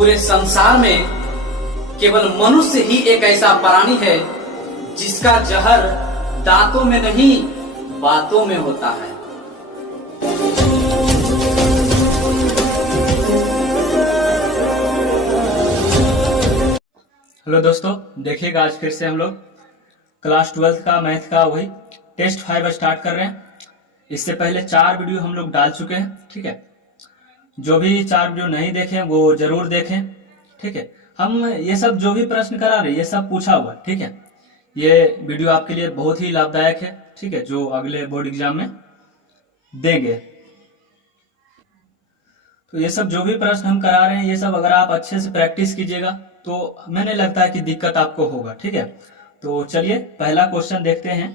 पूरे संसार में केवल मनुष्य ही एक ऐसा प्राणी है जिसका जहर दांतों में नहीं बातों में होता है। हेलो दोस्तों, देखिएगा आज फिर से हम लोग क्लास 12 का मैथ का वही टेस्ट 5 स्टार्ट कर रहे हैं। इससे पहले 4 वीडियो हम लोग डाल चुके हैं, ठीक है। जो भी 4 वीडियो नहीं देखें वो जरूर देखें, ठीक है। हम ये सब जो भी प्रश्न करा रहे ये सब पूछा हुआ, ठीक है। ये वीडियो आपके लिए बहुत ही लाभदायक है, ठीक है, जो अगले बोर्ड एग्जाम में देंगे। तो ये सब जो भी प्रश्न हम करा रहे हैं ये सब अगर आप अच्छे से प्रैक्टिस कीजिएगा तो हमें नहीं लगता है कि दिक्कत आपको होगा, ठीक है। तो चलिए पहला क्वेश्चन देखते हैं।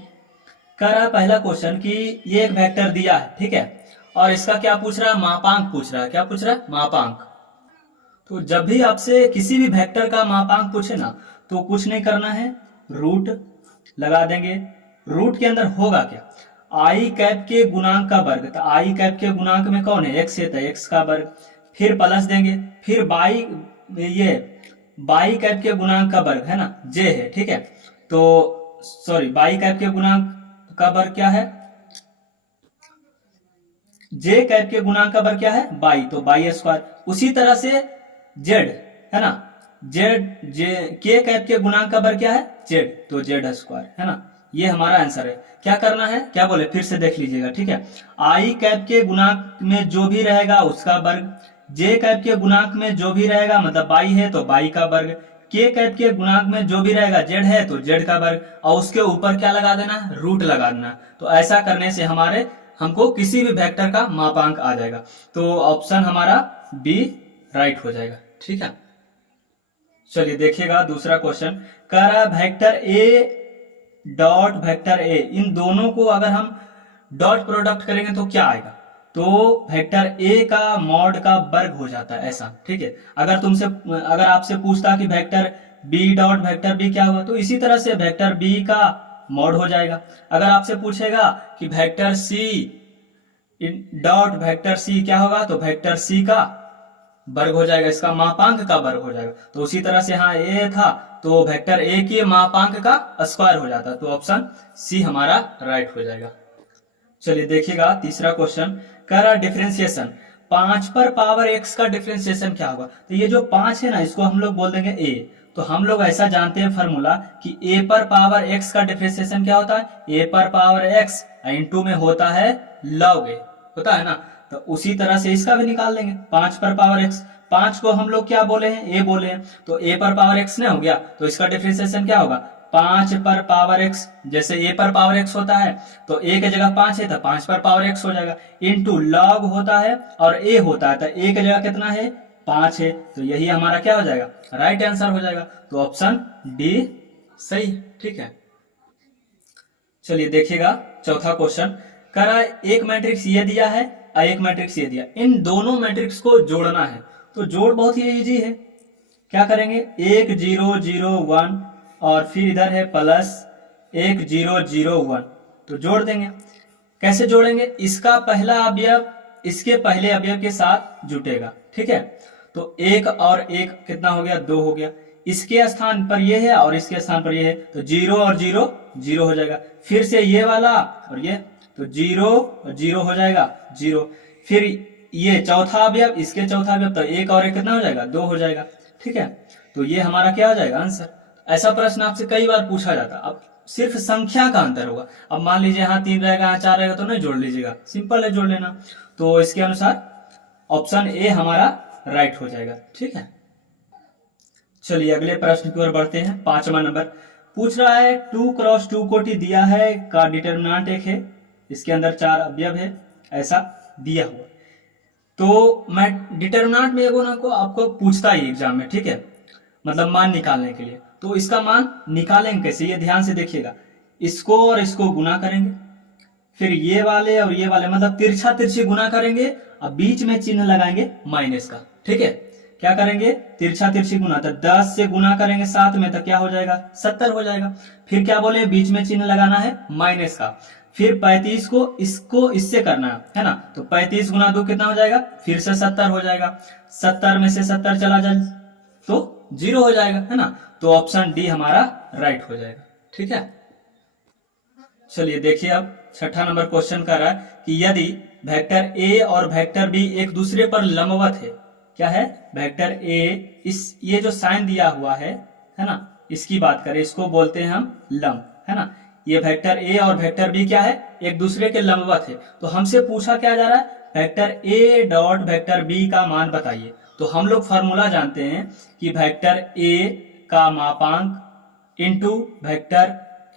कह रहा है पहला क्वेश्चन कि ये एक वेक्टर दिया है, ठीक है, और इसका क्या पूछ रहा है, मापांक पूछ रहा है। क्या पूछ रहा है, मापांक। तो जब भी आपसे किसी भी वेक्टर का मापांक पूछे ना तो कुछ नहीं करना है, रूट लगा देंगे। रूट के अंदर होगा क्या, आई कैप के गुणांक का वर्ग। तो आई कैप के गुणांक में कौन है, एक्स है, तो एक्स का वर्ग। फिर प्लस देंगे, फिर बाई कैप के गुणांक का वर्ग है ना, जे है, ठीक है। तो सॉरी, बाई कैप के गुणांक का वर्ग क्या है, जे कैप के गुणांक का वर्ग क्या है, बाई, तो बाई स्क्वायर। उसी तरह से जेड है ना, जेड जे के कैप के गुणांक का वर्ग क्या है, जेड, तो जेड स्क्वायर है ना। ये हमारा आंसर है। क्या करना है, क्या बोले, फिर से देख लीजिएगा, ठीक है। आई कैप के गुणांक में जो भी रहेगा उसका वर्ग, जे कैप के गुणांक में जो भी रहेगा, मतलब बाई है तो बाई का वर्ग, के कैप के गुणांक में जो भी रहेगा जेड है तो जेड का वर्ग, और उसके ऊपर क्या लगा देना है, रूट लगा देना। तो ऐसा करने से हमको किसी भी वेक्टर का मापांक आ जाएगा। तो ऑप्शन हमारा बी राइट हो जाएगा, ठीक है। चलिए देखिएगा दूसरा क्वेश्चन। कह रहा है vector a dot vector a, इन दोनों को अगर हम डॉट प्रोडक्ट करेंगे तो क्या आएगा, तो वेक्टर ए का मॉड का वर्ग हो जाता है, ऐसा, ठीक है। अगर आपसे पूछता कि vector b dot vector b क्या हुआ, तो इसी तरह से वेक्टर बी का मॉड हो जाएगा। अगर आपसे पूछेगा कि vector c dot vector c क्या होगा, तो वेक्टर सी का वर्ग हो जाएगा, इसका मापांक का वर्ग हो जाएगा। तो उसी तरह से यहाँ ए था तो वेक्टर ए के मापांक का स्क्वायर हो जाता है। तो ऑप्शन सी हमारा राइट हो जाएगा। चलिए देखिएगा तीसरा क्वेश्चन। कह रहा डिफरेंशिएशन, 5 पर पावर x का डिफरेंशिएशन क्या होगा। तो ये जो 5 है ना, इसको हम लोग बोल देंगे a। तो हम लोग ऐसा जानते हैं फॉर्मूला कि a पर पावर x का डिफरेंशिएशन क्या होता है, a पर पावर x इंटू में होता है log a, होता है ना। तो उसी तरह से इसका भी निकाल लेंगे, 5 पर पावर x। 5 को हम लोग क्या बोले हैं, a बोले हैं, तो a पर पावर x नहीं हो गया, तो इसका डिफरेंशिएशन क्या होगा, 5 पर पावर x। जैसे a पर पावर x होता है तो a की जगह 5 है तो 5 पर पावर x हो जाएगा, इनटू log होता है और a होता है, तो a की जगह कितना है, 5 है। तो यही हमारा क्या हो जाएगा, राइट आंसर हो जाएगा। तो ऑप्शन डी सही, ठीक है। चलिए देखिएगा चौथा क्वेश्चन। कह रहा है एक मैट्रिक्स ये दिया है और एक मैट्रिक्स ये दिया, इन दोनों मैट्रिक्स को जोड़ना है। तो जोड़ बहुत ही इजी है। क्या करेंगे, 1 0 0 1 और फिर इधर है प्लस 1 0 0 1, तो जोड़ देंगे। कैसे जोड़ेंगे, इसका पहला अवयव इसके पहले अवयव के साथ जुटेगा, ठीक है। तो 1 और 1 कितना हो गया, 2 हो गया। इसके स्थान पर ये है और इसके स्थान पर ये है, तो 0 और 0 0 हो जाएगा। फिर से ये वाला और ये, तो 0 और 0 हो जाएगा 0। फिर ये चौथा अवयव, इसके चौथा अवयव, तो 1 और 1 कितना हो जाएगा, 2 हो जाएगा, ठीक है। तो ये हमारा क्या हो जाएगा आंसर। ऐसा प्रश्न आपसे कई बार पूछा जाता है। अब सिर्फ संख्या का अंतर होगा। अब मान लीजिए यहाँ 3 रहेगा, यहाँ 4 रहेगा, तो नहीं जोड़ लीजिएगा, सिंपल है जोड़ लेना। तो इसके अनुसार ऑप्शन ए हमारा राइट हो जाएगा, ठीक है। चलिए अगले प्रश्न की ओर बढ़ते हैं। 5वां नंबर पूछ रहा है 2 क्रॉस 2 कोटि दिया है का डिटर्मिनेंट 1 है, इसके अंदर 4 अवयव है, ऐसा दिया हुआ। तो मैं डिटर्मिनेंट में एगो ना को आपको पूछता ही एग्जाम में, ठीक है, मतलब मान निकालने के लिए। तो इसका मान निकालेंगे कैसे, ये ध्यान से देखिएगा। इसको और इसको गुना करेंगे, फिर ये वाले और ये वाले मतलब तिरछा तिरछी गुना करेंगे और बीच में चिन्ह लगाएंगे माइनस का, ठीक है। क्या करेंगे, तिरछा तिरछी गुना, तो 10 से गुना करेंगे 7 में तो क्या हो जाएगा, 70 हो जाएगा। फिर क्या बोले, बीच में चिन्ह लगाना है माइनस का। फिर 35 को इसको इससे करना है ना, तो 35 गुना 2 कितना हो जाएगा, फिर से 70 हो जाएगा, 70 में से 70 चला जाए तो 0 हो जाएगा, है ना। तो ऑप्शन डी हमारा राइट हो जाएगा। ठीक है, चलिए देखिए अब छठा नंबर क्वेश्चन कर रहा है कि यदि वेक्टर ए और वेक्टर बी एक दूसरे पर लंबवत है, क्या है, वेक्टर ए, इस ये जो साइन दिया हुआ है ना, इसकी बात करें, इसको बोलते हैं हम लंब, है ना। ये वेक्टर ए और वेक्टर बी क्या है, एक दूसरे के लंबवत है। तो हमसे पूछा क्या जा रहा है, vector a dot vector b का मान बताइए। तो हम लोग फॉर्मूला जानते हैं कि वेक्टर ए का मापांक इंटू वेक्टर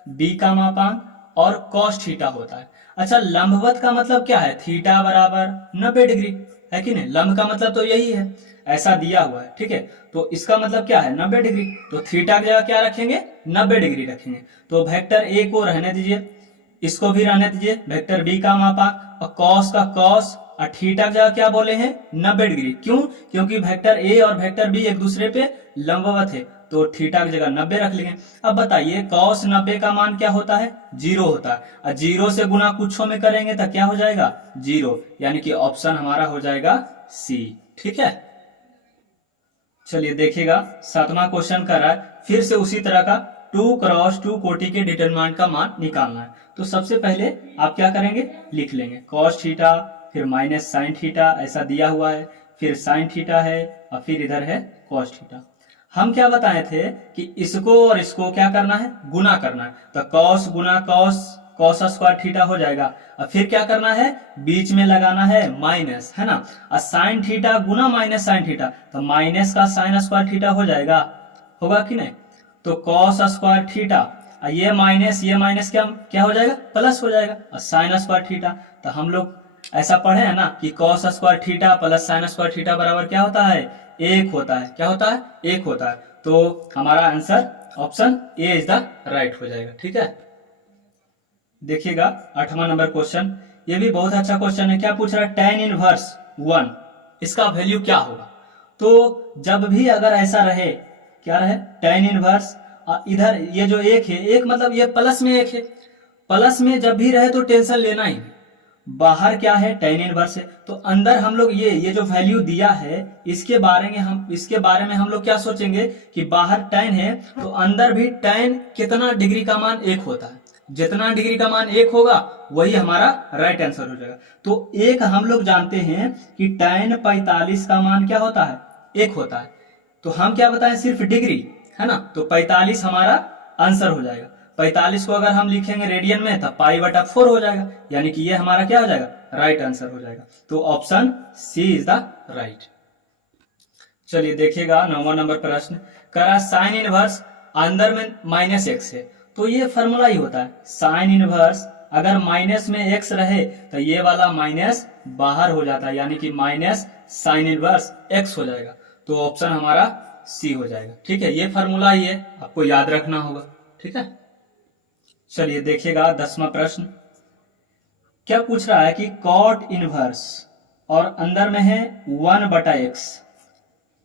बी का मापांक और कॉस थीटा होता है। अच्छा, लंबवत का मतलब क्या है, थीटा बराबर 90 डिग्री, है कि नहीं। लंब का मतलब तो यही है, ऐसा दिया हुआ है, ठीक है। तो इसका मतलब क्या है, 90 डिग्री। तो थीटा की जगह क्या रखेंगे, 90 डिग्री रखेंगे। तो वेक्टर ए को रहने दीजिए, इसको भी रहने दीजिए, वेक्टर बी का मापांक और कॉस का कॉस और थीटा की जगह क्या बोले हैं, 90 डिग्री। क्यों, क्योंकि वेक्टर ए और वेक्टर बी एक दूसरे पे लंबवत है, तो थीटा की जगह 90 रख लेंगे। अब बताइए कॉस 90 का मान क्या होता है, 0 होता है। और 0 से गुना कुछ में करेंगे तो क्या हो जाएगा, 0, यानी कि ऑप्शन हमारा हो जाएगा सी। ठीक है, चलिए देखिएगा सातवां क्वेश्चन कर रहा है फिर से उसी तरह का 2 क्रॉस 2 कोटि के डिटरमिनेंट का मान निकालना है। तो सबसे पहले आप क्या करेंगे, लिख लेंगे कॉस थीटा, फिर माइनस साइन थीटा, ऐसा दिया हुआ है, फिर साइन थीटा है और फिर इधर है कॉस थीटा। हम क्या बताए थे कि इसको और इसको क्या करना है, गुना करना है। तो कॉस गुना कॉस, कॉस स्क्वायर थीटा हो जाएगा। और फिर क्या करना है, बीच में लगाना है माइनस, है ना। और साइन थीटा गुना माइनस साइन थीटा, तो माइनस का साइन स्क्वायर थीटा हो जाएगा, होगा कि नहीं। तो कॉस स्क्वायर थीटा, ये माइनस क्या क्या हो जाएगा, प्लस हो जाएगा, और साइन स्क्वायर थीटा। तो हम लोग ऐसा पढ़े हैं ना कि cos square theta plus sine square theta बराबर क्या होता है, 1 होता है। क्या होता है, 1 होता है। तो हमारा answer option A is the right हो जाएगा। ठीक है, देखिएगा 8वां नंबर क्वेश्चन, ये भी बहुत अच्छा क्वेश्चन है। क्या पूछ रहा है, tan इनवर्स 1 इसका वैल्यू क्या होगा। तो जब भी अगर ऐसा रहे, क्या रहे, tan इनवर्स, इधर ये जो 1 है, 1 मतलब ये प्लस में 1 है, प्लस में जब भी रहे तो टेंशन लेना ही, बाहर क्या है, tan इनवर्स है। तो अंदर हम लोग ये जो वैल्यू दिया है, इसके बारे में हम लोग क्या सोचेंगे कि बाहर tan है तो अंदर भी tan कितना डिग्री का मान 1 होता है। जितना डिग्री का मान 1 होगा वही हमारा राइट आंसर हो जाएगा। तो 1 हम लोग जानते हैं कि tan 45 का मान क्या होता है, 1 होता है। तो हम क्या बताएं, सिर्फ डिग्री, है ना। तो 45 हमारा आंसर हो जाएगा। 45 को अगर हम लिखेंगे रेडियन में तो π/4 हो जाएगा, यानी कि ये हमारा क्या हो जाएगा, राइट आंसर हो जाएगा। तो option c is the right. चलिए देखिएगा 9वां नंबर प्रश्न करा, साइन इनवर्स अंदर में -x है। तो ये फॉर्मूला ही होता है, साइन इनवर्स अगर माइनस में x रहे तो ये वाला माइनस बाहर हो जाता है, यानी कि माइनस साइन इनवर्स x हो जाएगा। तो ऑप्शन हमारा सी हो जाएगा। ठीक है, ये फॉर्मूला ही है, आपको याद रखना होगा। ठीक है, चलिए देखिएगा 10वां प्रश्न, क्या पूछ रहा है कि कॉट इनवर्स और अंदर में है 1/x।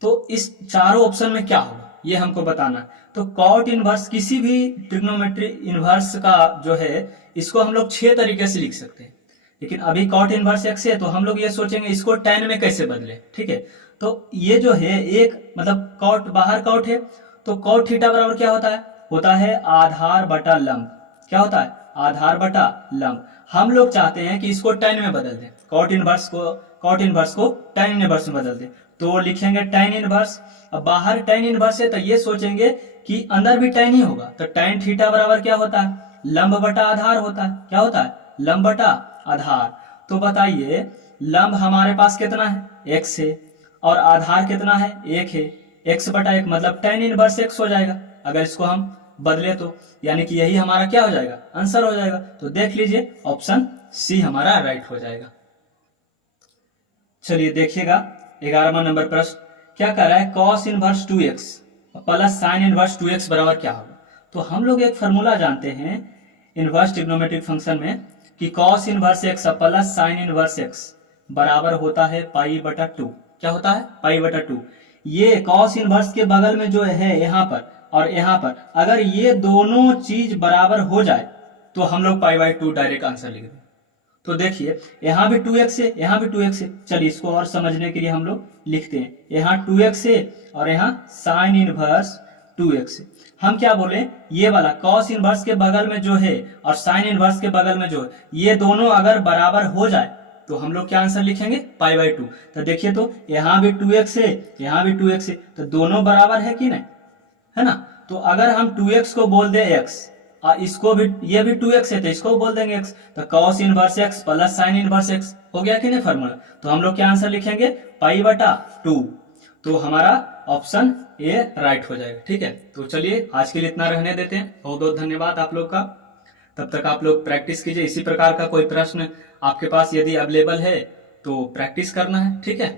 तो इस चारों ऑप्शन में क्या होगा ये हमको बताना है। तो कॉट इनवर्स किसी भी ट्रिग्नोमेट्री इनवर्स का जो है, इसको हम लोग 6 तरीके से लिख सकते हैं, लेकिन अभी कॉट इनवर्स x है तो हम लोग ये सोचेंगे इसको tan में कैसे बदले। ठीक है, तो ये जो है एक मतलब कॉट, बाहर कॉट है, तो कॉट थीटा बराबर क्या होता है आधार बटा लंब। क्या होता है, आधार बटा लंब। हम लोग चाहते हैं कि इसको tan में बदल दें, कॉट इनवर्स को tan इनवर्स में बदल दें। तो लिखेंगे tan इनवर्स, अब बाहर tan इनवर्स है तो ये सोचेंगे कि अंदर भी tan ही होगा। तो tan थीटा बराबर क्या होता है, लंब बटा आधार होता है। क्या होता है, लंब बटा आधार। तो बताइए लंब हमारे पास कितना है, x है, और आधार कितना है, 1 है। x/1 मतलब tan इनवर्स x हो जाएगा अगर इसको हम बदले तो, यानी कि यही हमारा क्या हो जाएगा, आंसर हो जाएगा। तो देख लीजिए ऑप्शन सी हमारा राइट हो जाएगा। चलिए देखिएगा 11वां नंबर प्रश्न, क्या कर रहा है, cos inverse 2x plus sine inverse 2x बराबर क्या होगा। तो हम लोग एक फॉर्मूला जानते हैं इनवर्स ट्रिग्नोमेट्रिक फंक्शन में कि cos inverse x plus sine inverse x बराबर होता है π/2। क्या होता है, π/2। ये cos इनवर्स के बगल में जो है यहाँ पर और यहाँ पर, अगर ये दोनों चीज बराबर हो जाए तो हम लोग पाई बाई 2 डायरेक्ट आंसर लिख दें। तो देखिए यहाँ भी 2x है, यहाँ भी 2x है। चलिए इसको और समझने के लिए हम लोग लिखते हैं, यहाँ 2x है और यहाँ साइन इनवर्स 2x है। हम क्या बोले, ये वाला कॉस इनवर्स के बगल में जो है और साइन इनवर्स के बगल में जो है, ये दोनों अगर बराबर हो जाए तो हम लोग क्या आंसर लिखेंगे, पाई बाई 2। तो देखिए तो यहाँ भी 2x है, यहाँ भी 2x है, तो दोनों बराबर है कि नहीं, है ना। तो अगर हम 2x को बोल दे x और इसको भी, ये भी 2x है तो इसको बोल देंगे x, तो cos inverse x plus sine inverse x हो गया कि नहीं फॉर्मूला। तो हम लोग क्या आंसर लिखेंगे, पाई बटा 2। तो हमारा ऑप्शन ए राइट हो जाएगा। ठीक है, तो चलिए आज के लिए इतना रहने देते हैं। बहुत बहुत धन्यवाद आप लोग का। तब तक आप लोग प्रैक्टिस कीजिए। इसी प्रकार का कोई प्रश्न आपके पास यदि अवेलेबल है तो प्रैक्टिस करना है। ठीक है।